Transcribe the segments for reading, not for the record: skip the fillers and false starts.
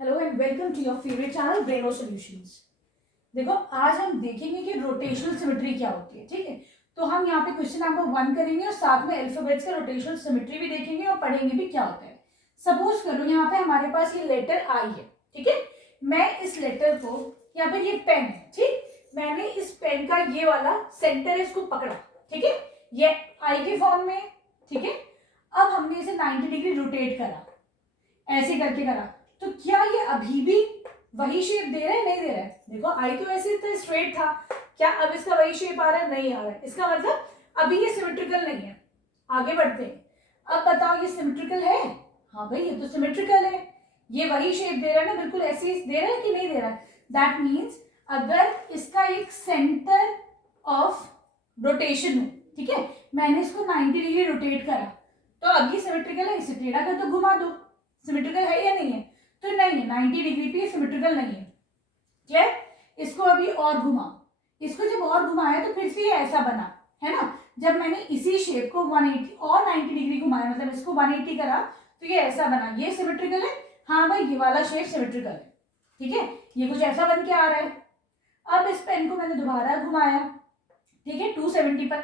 Hello and welcome to your favourite channel Braino Solutions. देखो आज हम देखेंगे कि रोटेशनल सिमेट्री क्या होती है। ठीक है, तो हम यहाँ पे क्वेश्चन नंबर 1 करेंगे और साथ में अल्फाबेट्स का रोटेशनल सिमेट्री भी देखेंगे और पढ़ेंगे भी क्या होता है। सपोज करो यहाँ पे हमारे पास ये लेटर आई है। ठीक है, मैं इस लेटर को, यहाँ पे ये पेन है, ठीक, मैंने इस पेन का ये वाला सेंटर इसको पकड़ा। ठीक है, ये आई के फॉर्म में। ठीक है, अब हमने इसे 90 डिग्री रोटेट करा, ऐसे करके करा, तो क्या ये अभी भी वही शेप दे रहा है? नहीं दे रहा है। देखो आई तो ऐसे तो स्ट्रेट था, क्या अब इसका वही शेप आ रहा है? नहीं आ रहा है। इसका मतलब अभी ये सिमेट्रिकल नहीं है। आगे बढ़ते हैं, अब बताओ ये सिमेट्रिकल है? हाँ भाई, ये तो सिमेट्रिकल है, ये वही शेप दे रहा है ना, बिल्कुल ऐसे ही दे रहा है कि नहीं दे रहा है? दैट मीन्स अगर इसका एक सेंटर ऑफ रोटेशन हो, ठीक है, मैंने इसको 90 डिग्री रोटेट करा, तो अब ये सिमेट्रिकल है। इसे टेढ़ा कर दो, घुमा दो, सिमेट्रिकल है या नहीं है? तो नहीं है, 90 डिग्री पे सिमेट्रिकल नहीं है। क्लियर? इसको अभी और घुमाओ, इसको जब और घुमाया तो फिर से ये ऐसा बना, है ना। जब मैंने इसी शेप को 180 और 90 डिग्री घुमाया, मतलब इसको 180 करा, तो ये ऐसा बना। ये सिमेट्रिकल है? हाँ भाई, ये वाला शेप सिमेट्रिकल है। ठीक है, ये कुछ ऐसा बन के आ रहा है। अब इस पेन को मैंने दोबारा घुमाया, ठीक है, 270 पर,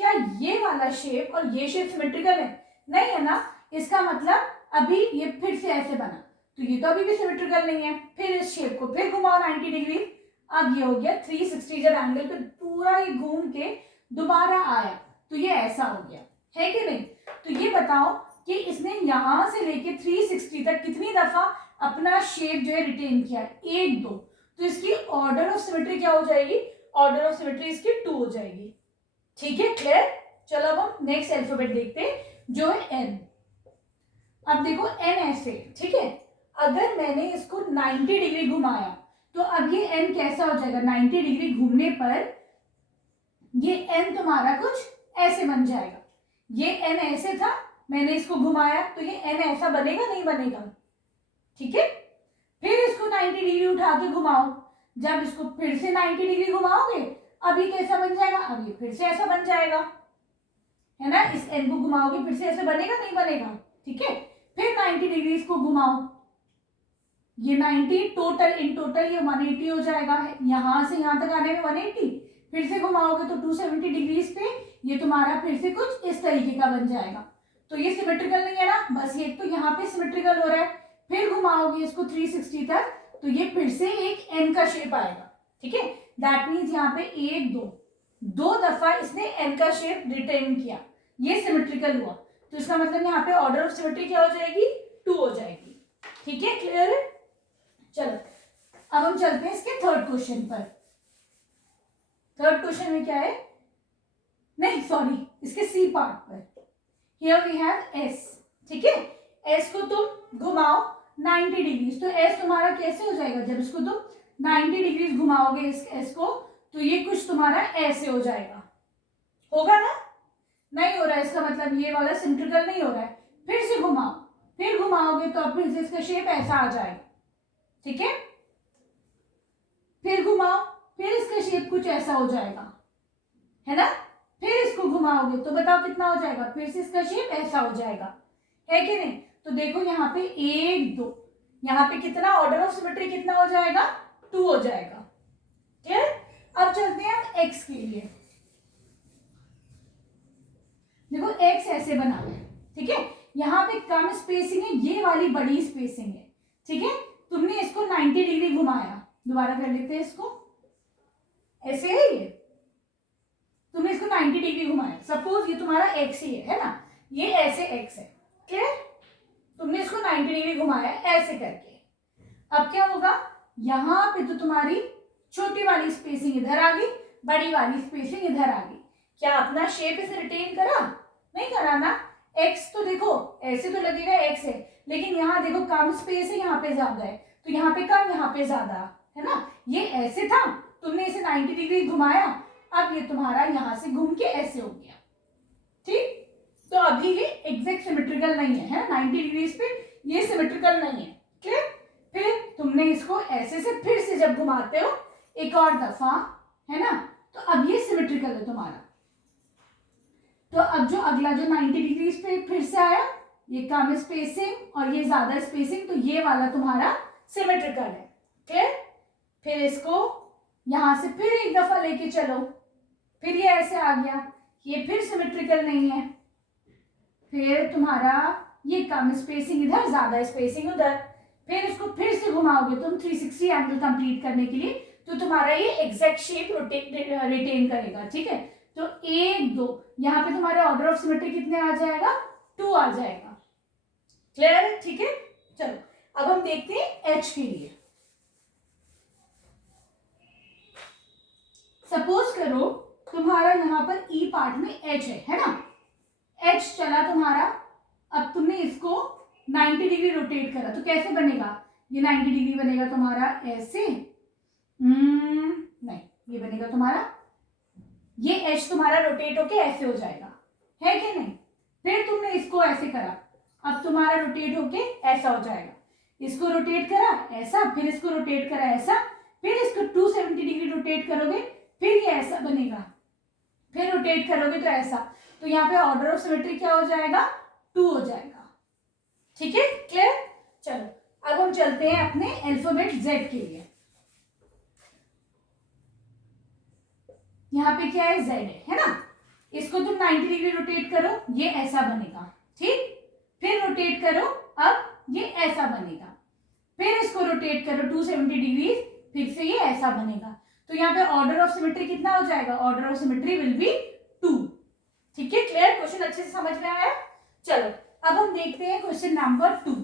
क्या ये वाला शेप और ये शेप सिमेट्रिकल है? नहीं है ना। इसका मतलब अभी ये फिर से ऐसे बना, तो ये तो अभी भी सिमेट्रिकल नहीं है। फिर इस शेप को फिर घुमाओ 90 डिग्री, अब ये हो गया 360। जब एंगल पे पूरा ये घूम के दोबारा आया तो ये ऐसा हो गया, है कि नहीं? तो ये बताओ कि इसने यहां से लेके 360 तक कितनी दफा अपना शेप जो है रिटेन किया? 1 2। तो इसकी ऑर्डर ऑफ सिमेट्री क्या हो जाएगी? ऑर्डर ऑफ सिमेट्री इसकी 2 हो जाएगी। ठीक है, क्लियर? चलो अब हम नेक्स्ट अल्फाबेट देखते हैं जो है एन। अब देखो एन ऐसे, ठीक है, अगर मैंने इसको 90 डिग्री घुमाया तो अब ये एन कैसा हो जाएगा? 90 डिग्री घूमने पर ये एन तुम्हारा कुछ ऐसे बन जाएगा। ये एन ऐसे था, मैंने इसको घुमाया तो ये एन ऐसा बनेगा, नहीं बनेगा? ठीक है, फिर इसको 90 डिग्री उठा के घुमाओ, जब इसको फिर से 90 डिग्री घुमाओगे अब ये कैसा बन जाएगा? अब ये फिर से ऐसा बन जाएगा, है ना। इस एन को घुमाओगे फिर से ऐसे बनेगा, नहीं बनेगा? ठीक है, फिर 90 डिग्री इसको घुमाओ, ये 90 टोटल, इन टोटल ये 180 हो जाएगा। यहां से यहां तक आने में 180, फिर से घुमाओगे तो 270 डिग्रीज पे ये तुम्हारा फिर से कुछ इस तरीके का बन जाएगा। तो ये सिमेट्रिकल नहीं है ना, बस ये तो यहाँ पे सिमेट्रिकल हो रहा है। फिर घुमाओगे इसको 360 तक तो ये फिर से एक एन का शेप आएगा। ठीक है, दैट मीन्स यहाँ पे 1 2 दो दफा इसने एन का शेप रिटेन किया, ये सिमेट्रिकल हुआ। तो इसका मतलब यहाँ पे ऑर्डर ऑफ सिमेट्री क्या हो जाएगी? 2 हो जाएगी। ठीक है, क्लियर है? चलो अब हम चलते हैं इसके थर्ड क्वेश्चन पर। थर्ड क्वेश्चन में क्या है? नहीं सॉरी, इसके सी पार्ट पर। Here we have S. ठीक है, एस को तुम घुमाओ 90 डिग्री, तो एस तुम्हारा कैसे हो जाएगा? जब इसको तुम 90 डिग्री घुमाओगे इस एस को, तो ये कुछ तुम्हारा ऐसे हो जाएगा, होगा ना? नहीं हो रहा है, इसका मतलब ये वाला सिमेट्रिकल नहीं हो रहा है। फिर से घुमाओ, फिर घुमाओगे तो अब फिर से इसका शेप ऐसा आ जाएगा। ठीक है, फिर घुमाओ, फिर इसका शेप कुछ ऐसा हो जाएगा, है ना। फिर इसको घुमाओगे तो बताओ कितना हो जाएगा? फिर से इसका शेप ऐसा हो जाएगा, है कि नहीं? तो देखो यहाँ पे 1 2, यहाँ पे कितना ऑर्डर ऑफ सिमेट्री कितना हो जाएगा? 2 हो जाएगा। क्लियर? अब चलते हैं हम एक्स के लिए। देखो एक्स ऐसे बना है, ठीक है, यहाँ पे कम स्पेसिंग है, ये वाली बड़ी स्पेसिंग है। ठीक है, तुमने इसको 90 डिग्री घुमाया, दोबारा कर लेते हैं इसको, ऐसे है ये, तुमने इसको 90 डिग्री घुमाया, सपोज ये तुम्हारा एक्स ही है ना, ये ऐसे एक्स है। क्लियर? तुमने इसको 90 डिग्री घुमाया ऐसे करके, अब क्या होगा? यहाँ पे तो तुम्हारी छोटी वाली स्पेसिंग इधर आ गई, बड़ी वाली स्पेसिंग इधर आ गई। क्या अपना शेप इसे रिटेन करा? नहीं करा ना। एक्स तो देखो ऐसे तो लगेगा एक्स है, लेकिन यहाँ देखो कम स्पेस है, यहाँ पे ज्यादा है, तो यहाँ पे कम, यहाँ पे ज्यादा, है ना। ये ऐसे था, तुमने इसे 90 डिग्री घुमाया, अब ये तुम्हारा यहाँ से घूम के ऐसे हो गया। ठीक, तो अभी ये एग्जैक्ट सिमेट्रिकल नहीं है, है ना। 90 डिग्री पे ये सिमेट्रिकल नहीं है। क्लियर? फिर तुमने इसको ऐसे से फिर से जब घुमाते हो एक और दफा, है ना, तो अब ये सिमेट्रिकल है तुम्हारा। तो अब जो अगला जो 90 डिग्री पे फिर से आया, ये कम स्पेसिंग और ये ज्यादा स्पेसिंग, तो ये वाला तुम्हारा सिमेट्रिकल है। क्लियर? फिर इसको यहां से फिर एक दफा लेके चलो, फिर ये ऐसे आ गया, ये फिर सिमेट्रिकल नहीं है, फिर तुम्हारा ये कम स्पेसिंग इधर, ज्यादा स्पेसिंग उधर, फिर इसको फिर से घुमाओगे तुम 360 एंगल कंप्लीट करने के लिए, तो तुम्हारा ये एग्जैक्ट शेप रिटेन करेगा। ठीक है, तो 1 2 यहाँ पे तुम्हारे ऑर्डर ऑफ सिमेट्री कितने आ जाएगा, 2 आ जाएगा। क्लियर है? ठीक है, चलो अब हम देखते हैं एच के लिए। सपोज करो तुम्हारा यहाँ पर ई पार्ट में एच है ना, एच चला तुम्हारा, अब तुमने इसको 90 डिग्री रोटेट करा, तो कैसे बनेगा, ये 90 डिग्री बनेगा तुम्हारा ऐसे, नहीं ये बनेगा तुम्हारा, ये एच तुम्हारा रोटेट होके ऐसे हो जाएगा, है कि नहीं। फिर तुमने इसको ऐसे करा, अब तुम्हारा रोटेट होके ऐसा हो जाएगा, इसको रोटेट करा ऐसा, फिर इसको रोटेट करा ऐसा, फिर इसको 270 डिग्री रोटेट करोगे, फिर ये ऐसा बनेगा, फिर रोटेट करोगे तो ऐसा, तो यहाँ पे ऑर्डर ऑफ सिमेट्री क्या हो जाएगा, 2 हो जाएगा। ठीक है, क्लियर? चलो अब हम चलते हैं अपने अल्फाबेट जेड के लिए। यहाँ पे क्या है, जेड है ना, इसको तुम 90 डिग्री रोटेट करो, ये ऐसा बनेगा। ठीक, फिर रोटेट करो, अब ये ऐसा बनेगा, फिर इसको रोटेट करो 270 डिग्री, फिर से ये ऐसा बनेगा, तो यहाँ पे ऑर्डर ऑफ सिमेट्री कितना हो जाएगा, order of symmetry will be 2। ठीक है, क्लियर? क्वेश्चन अच्छे से समझ में आया? चलो अब हम देखते हैं क्वेश्चन नंबर 2।